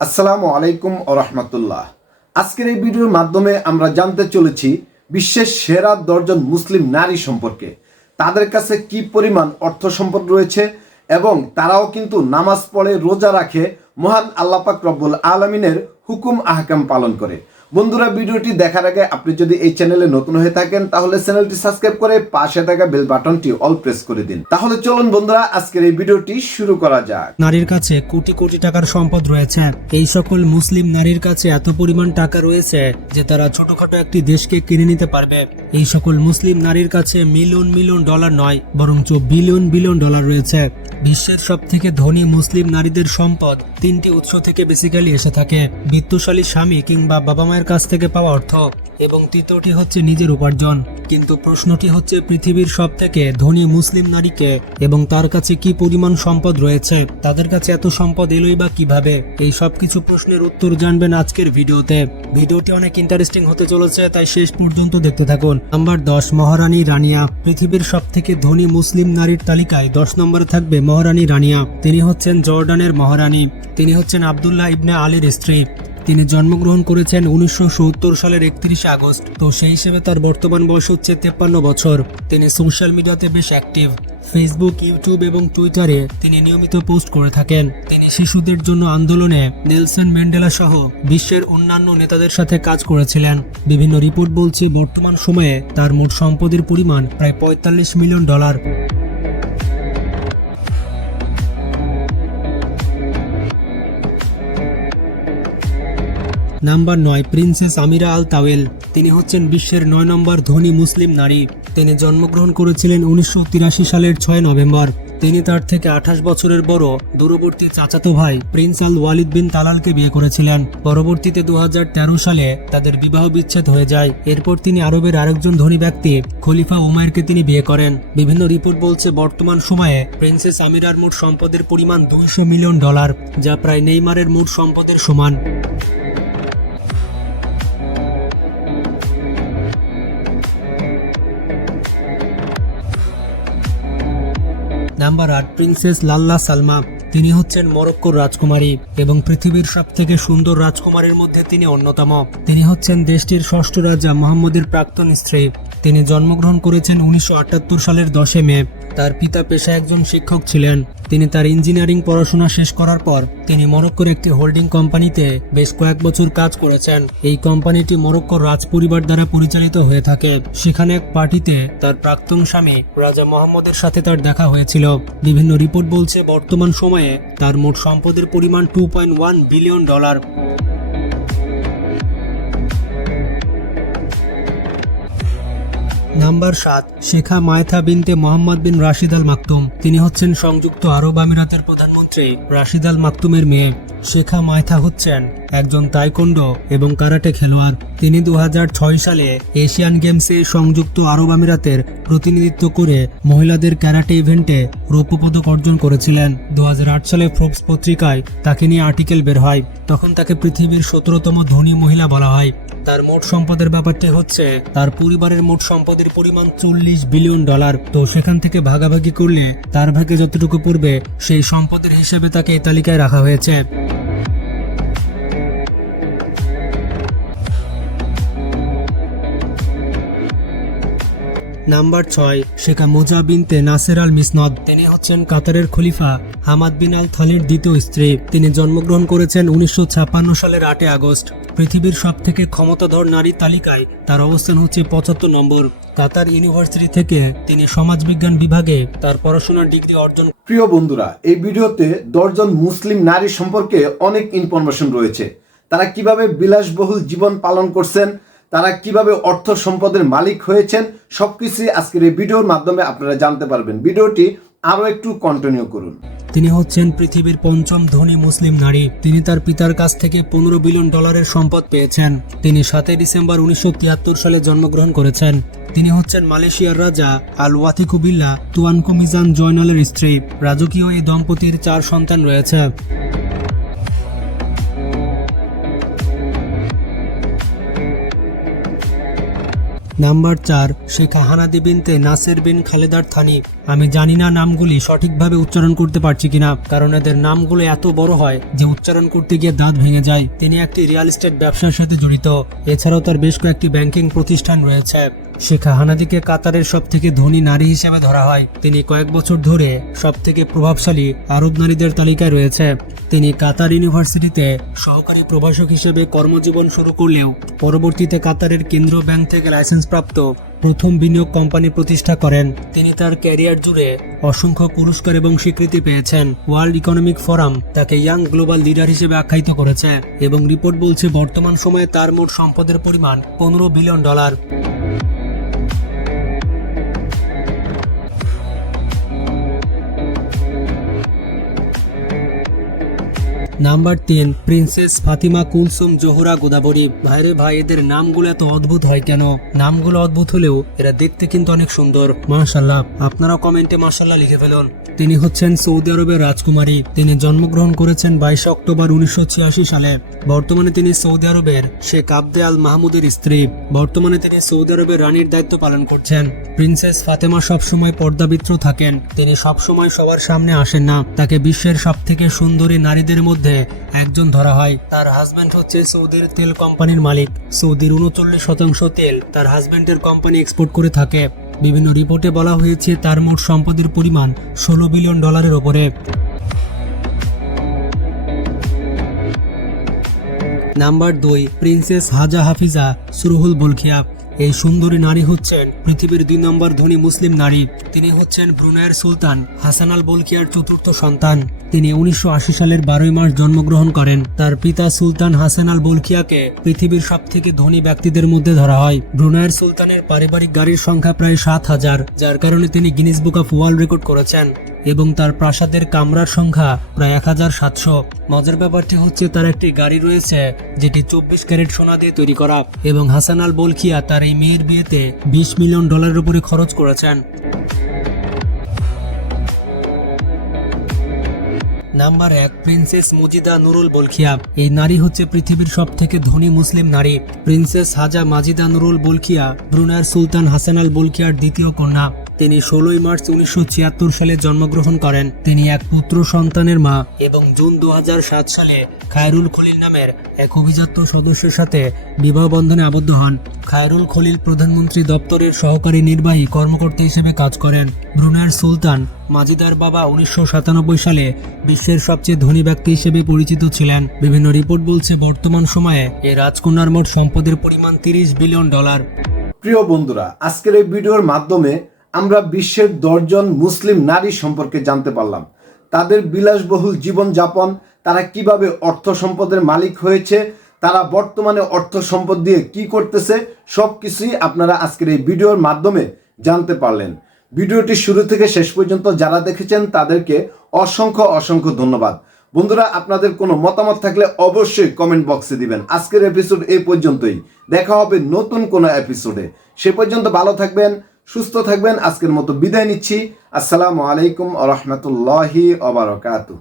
আসসালামু আলাইকুম ও রহমতুল্লাহ। আজকের এই ভিডিওর মাধ্যমে আমরা জানতে চলেছি বিশ্বের সেরা 10 জন মুসলিম নারী সম্পর্কে। তাদের কাছে কি পরিমাণ অর্থ সম্পদ রয়েছে এবং তারাও কিন্তু নামাজ পড়ে, রোজা রাখে, মহান আল্লাহ পাক রব্বুল আলামিনের হুকুম আহকাম পালন করে। বন্ধুরা, ভিডিওটি দেখার আগে আপনি যদি এই চ্যানেলে নতুন হয়ে থাকেন তাহলে চ্যানেলটি সাবস্ক্রাইব করে পাশে থাকা বেল বাটনটি অল প্রেস করে দিন। তাহলে চলুন বন্ধুরা, আজকের এই ভিডিওটি শুরু করা যাক। নারীর কাছে কোটি কোটি টাকার সম্পদ রয়েছে। এই সকল মুসলিম নারীর কাছে এত পরিমাণ টাকা রয়েছে যে তারা ছোটখাটো একটি দেশকে কিনে নিতে পারবে। এই সকল মুসলিম নারীর কাছে মিলিয়ন মিলিয়ন ডলার নয়, বরঞ্চ বিলিয়ন বিলিয়ন ডলার রয়েছে। বিশ্বের সব থেকে ধনী মুসলিম নারীদের সম্পদ তিনটি উৎস থেকে বেসিক্যালি এসে থাকে: বিত্তশালী স্বামী কিংবা বাবা মায়ের কাছ থেকে পাওয়া অর্থ, এবং তৃতীয়টি হচ্ছে নিজের উপার্জন। কিন্তু প্রশ্নটি হচ্ছে, পৃথিবীর সব থেকে ধনী মুসলিম নারীকে এবং তার কাছে কি পরিমাণ সম্পদ রয়েছে, তাদের কাছে এত সম্পদ এলোই বা কিভাবে? এই সব কিছু প্রশ্নের উত্তর জানবেন আজকের ভিডিওতে। ভিডিওটি অনেক ইন্টারেস্টিং হতে চলেছে, তাই শেষ পর্যন্ত দেখতে থাকুন। নাম্বার 10, মহারানী রানিয়া। পৃথিবীর সব থেকে ধনী মুসলিম নারীর তালিকায় 10 নম্বরে থাকবে মহারানী রানিয়া। তিনি হচ্ছেন জর্ডানের মহারানী। তিনি হচ্ছেন আব্দুল্লাহ ইবনে আলীর স্ত্রী। তিনি জন্মগ্রহণ করেছেন 1970 সালের 31 আগস্ট। তো সেই হিসেবে তার বর্তমান বয়স হচ্ছে 53 বছর। তিনি সোশ্যাল মিডিয়াতে বেশ অ্যাক্টিভ। ফেসবুক, ইউটিউব এবং টুইটারে তিনি নিয়মিত পোস্ট করে থাকেন। তিনি শিশুদের জন্য আন্দোলনে নেলসন ম্যান্ডেলা সহ বিশ্বের অন্যান্য নেতাদের সাথে কাজ করেছিলেন। বিভিন্ন রিপোর্ট বলছে বর্তমান সময়ে তার মোট সম্পদের পরিমাণ প্রায় $45 মিলিয়ন। নাম্বার 9, প্রিন্সেস আমিরা আল তাওয়েল। তিনি হচ্ছেন বিশ্বের 9 নম্বর ধনী মুসলিম নারী। তিনি জন্মগ্রহণ করেছিলেন 1983 সালের 6 নভেম্বর। তিনি তার থেকে 28 বছরের বড় দূরবর্তী চাচাতো ভাই প্রিন্স আল ওয়ালিদ বিন তালালকে বিয়ে করেছিলেন। পরবর্তীতে 2013 সালে তাদের বিবাহ বিচ্ছেদ হয়ে যায়। এরপর তিনি আরবের আরেকজন ধনী ব্যক্তি খলিফা উমাইরকে তিনি বিয়ে করেন। বিভিন্ন রিপোর্ট বলছে বর্তমান সময়ে প্রিন্সেস আমিরার মোট সম্পদের পরিমাণ $200 মিলিয়ন, যা প্রায় নেইমারের মোট সম্পদের সমান। Number 8, princess Lalla Salma. তিনি হচ্ছেন মরক্কোর রাজকুমারী এবং পৃথিবীর সব থেকে সুন্দর রাজকুমারীর মধ্যে তিনি অন্যতম। তিনি হচ্ছেন দেশটির ষষ্ঠ রাজা মোহাম্মদের প্রাক্তন স্ত্রী। তিনি জন্মগ্রহণ করেছেন 1978 সালের 10 মে। তার পিতা পেশায় একজন শিক্ষক ছিলেন। তিনি তার ইঞ্জিনিয়ারিং পড়াশোনা শেষ করার পর তিনি মরক্কোর একটি হোল্ডিং কোম্পানিতে বেশ কয়েক বছর কাজ করেছেন। এই কোম্পানিটি মরক্কোর রাজপরিবার দ্বারা পরিচালিত হয়ে থাকে। সেখানে এক পার্টিতে তার প্রাক্তন স্বামী রাজা মোহাম্মদের সাথে তার দেখা হয়েছিল। বিভিন্ন রিপোর্ট বলছে বর্তমান সময়ে তার মোট সম্পদের পরিমাণ $2.1 বিলিয়ন। নাম্বার 7, শেখা মায়থা বিনতে মোহাম্মদ বিন রাশিদ আল মাকতুম। তিনি হচ্ছেন সংযুক্ত আরব আমিরাতের প্রধানমন্ত্রী রাশিদ আল মাকতুমের মেয়ে। শেখা মায়থা হচ্ছেন একজন তাইকোন্ডো এবং কারাটে খেলোয়াড়। তিনি 2006 সালে এশিয়ান গেমসে সংযুক্ত আরব আমিরাতের প্রতিনিধিত্ব করে মহিলাদের ক্যারাটে ইভেন্টে রৌপ্য পদক অর্জন করেছিলেন। 2008 সালে ফোর্বস পত্রিকায় তাকে নিয়ে আর্টিকেল বের হয়। তখন তাকে পৃথিবীর 17তম ধনী মহিলা বলা হয়। তার মোট সম্পদের ব্যাপারটি হচ্ছে তার পরিবারের মোট সম্পদের পরিমাণ $40 বিলিয়ন। তো সেখান থেকে ভাগাভাগি করলে তার ভাগে যতটুকু পড়বে সেই সম্পদের হিসেবে তাকে এই তালিকায় রাখা হয়েছে। নাম্বার 6, শেখা মোজা বিনতে নাসের আল মিসনদ। তিনি হচ্ছেন কাতারের খলিফা হামাদ বিন আল থানির দ্বিতীয় স্ত্রী। তিনি জন্মগ্রহণ করেছেন 1956 সালের 8 আগস্ট। পৃথিবীর সব থেকে ক্ষমতাধর নারীর তালিকায় তার অবস্থান হচ্ছে 75 নম্বর। কাতার ইউনিভার্সিটি থেকে তিনি সমাজবিজ্ঞান বিভাগে তার পড়াশোনার ডিগ্রি অর্জন। প্রিয় বন্ধুরা, এই ভিডিওতে 10 জন মুসলিম নারী সম্পর্কে অনেক ইনফরমেশন রয়েছে। তারা কিভাবে বিলাসবহুল জীবন পালন করছেন, তারা কিভাবে অর্থ সম্পদের মালিক হয়েছেন, সবকিছুই আজকের এই ভিডিওর মাধ্যমে আপনারা জানতে পারবেন। ভিডিওটি আরো একটু কন্টিনিউ করুন। তিনি হচ্ছেন পৃথিবীর 5ম ধনী মুসলিম নারী। তিনি তার পিতার কাছ থেকে $15 বিলিয়ন সম্পদ পেয়েছেন। তিনি 7 ডিসেম্বর 1973 সালে জন্মগ্রহণ করেছেন। তিনি হচ্ছেন মালয়েশিয়ার রাজা আল ওয়াথিকু বিল্লাহ তুয়ানকু মিজান জয়নালের স্ত্রী। রাজকীয় এই দম্পতির 4 সন্তান রয়েছে। নাম্বার 4, শেখা হানাদি বিনতে নাসের বিন খালেদার থানি। আমি জানি না নামগুলি সঠিকভাবে উচ্চারণ করতে পারছি কিনা, কারণ এদের নামগুলো এত বড় হয় যে উচ্চারণ করতে গিয়ে দাঁত ভেঙে যায়। তিনি একটি রিয়েল এস্টেট ব্যবসার সাথে জড়িত। এছাড়াও তার বেশ কয়েকটি ব্যাংকিং প্রতিষ্ঠান রয়েছে। শেখা হানাদিকে কাতারের সবথেকে ধনী নারী হিসেবে ধরা হয়। তিনি কয়েক বছর ধরে সবথেকে প্রভাবশালী আরব নারীদের তালিকায় রয়েছে। তিনি কাতার ইউনিভার্সিটিতে সহকারী প্রভাষক হিসেবে কর্মজীবন শুরু করলেও পরবর্তীতে কাতারের কেন্দ্রীয় ব্যাংক থেকে লাইসেন্সপ্রাপ্ত প্রথম বিনিয়োগ কোম্পানি প্রতিষ্ঠা করেন। তিনি তার ক্যারিয়ার জুড়ে অসংখ্য পুরস্কার এবং স্বীকৃতি পেয়েছেন। ওয়ার্ল্ড ইকোনমিক ফোরাম তাকে ইয়াং গ্লোবাল লিডার হিসেবে আখ্যায়িত করেছে এবং রিপোর্ট বলছে বর্তমান সময়ে তার মোট সম্পদের পরিমাণ $15 billion. Number 3, princess Fatima Kulsum Zohra Godavari. ভাইরে ভাই, এদের নামগুলো এত অদ্ভুত হয় কেন? নামগুলো অদ্ভুত হলেও এরা দেখতে কিন্তু অনেক সুন্দর। মাশাআল্লাহ, আপনারা কমেন্টে মাশাআল্লাহ লিখে ফেলুন। তিনি হচ্ছেন সৌদি আরবের রাজকুমারী। তিনি জন্মগ্রহণ করেছেন 22 অক্টোবর 1986 সালে। বর্তমানে তিনি সৌদি আরবের শেখ আব্দে আল মাহমুদের স্ত্রী। বর্তমানে তিনি সৌদি আরবের রানীর দায়িত্ব পালন করছেন। প্রিন্সেস ফাতেমা সবসময় পর্দাবিত্র থাকেন। তিনি সবসময় সবার সামনে আসেন না। তাকে বিশ্বের সবথেকে সুন্দরী নারীদের মধ্যে একজন ধরা হয়। তার হাজব্যান্ড হচ্ছে সৌদির তেল কোম্পানির মালিক। সৌদির 39% তেল তার হাজব্যান্ডের কোম্পানি এক্সপোর্ট করে থাকে। বিভিন্ন রিপোর্টে বলা হয়েছে তার মোট সম্পদের পরিমাণ $16 বিলিয়ন ওপরে। নাম্বার 2, প্রিন্সেস হাজা হাফিজা সুরহুল বলখিয়া। এই সুন্দরী নারী হচ্ছেন পৃথিবীর 2 নম্বর ধনী মুসলিম নারী। তিনি হচ্ছেন ব্রুনাইয়ের সুলতান হাসান আল বলকিয়ার চতুর্থ সন্তান। তিনি 1980 সালের 12 মার্চ জন্মগ্রহণ করেন। তার পিতা সুলতান হাসান আল বলকিয়াকে পৃথিবীর সবথেকে ধনী ব্যক্তিদের মধ্যে ধরা হয়। ব্রুনাইয়ের সুলতানের পারিবারিক গাড়ির সংখ্যা প্রায় 7000, যার কারণে তিনি Guinness book of world record করেছেন। এবং তার প্রাসাদের কামরার সংখ্যা প্রায় 1700। মজার ব্যাপারটি হচ্ছে তার একটি গাড়ি রয়েছে যেটি 24 ক্যারেট সোনা দিয়ে তৈরি করা। এবং হাসান আল বলকিয়া তার এই মেয়ের বিয়েতে $20 মিলিয়ন উপরে খরচ করেছেন। Number 1, princess Majeedah Nuurul Bolkiah. এই নারী হচ্ছে পৃথিবীর সবথেকে ধনী মুসলিম নারী। প্রিন্সেস হাজা মাজিদা নুরুল বলখিয়া ব্রুনাইয়ের সুলতান হাসান আল বলকিয়ার দ্বিতীয় কন্যা। তিনি 16 মার্চ 1976 সালে জন্মগ্রহণ করেন। তিনি এক পুত্র সন্তানের মা এবং জুন 2007 সালে খায়রুল খলিল নামের এক অভিজাত সদস্যের সাথে বিবাহ বন্ধনে আবদ্ধ হন। খায়রুল খলিল প্রধানমন্ত্রী দপ্তরের সহকারী নির্বাহী কর্মকর্তা হিসেবে কাজ করেন। ব্রুনাইয়ের সুলতান মাজিদার বাবা 1997 সালে বিশ্বের সবচেয়ে ধনী ব্যক্তি হিসেবে পরিচিত ছিলেন। বিভিন্ন রিপোর্ট বলছে বর্তমান সময়ে এই রাজকন্যার মোট সম্পদের পরিমাণ $30 বিলিয়ন। প্রিয় বন্ধুরা, আজকের এই ভিডিওর মাধ্যমে আমরা বিশ্বের 10 জন মুসলিম নারী সম্পর্কে জানতে পারলাম। তাদের বিলাসবহুল জীবনযাপন, তারা কিভাবে অর্থ সম্পদের মালিক হয়েছে, তারা বর্তমানে অর্থ সম্পদ দিয়ে কি করতেছে, সবকিছুই আপনারা আজকের এই ভিডিওর মাধ্যমে জানতে পারলেন। ভিডিওটি শুরু থেকে শেষ পর্যন্ত যারা দেখেছেন তাদেরকে অসংখ্য ধন্যবাদ। বন্ধুরা, আপনাদের কোনো মতামত থাকলে অবশ্যই কমেন্ট বক্সে দিবেন। আজকের এপিসোড এই পর্যন্তই। দেখা হবে নতুন কোনো এপিসোডে। সে পর্যন্ত ভালো থাকবেন, সুস্থ থাকবেন। আজকের মতো বিদায় নিচ্ছি। আসসালামু আলাইকুম ওয়া রাহমাতুল্লাহি ওয়া বারাকাতুহু।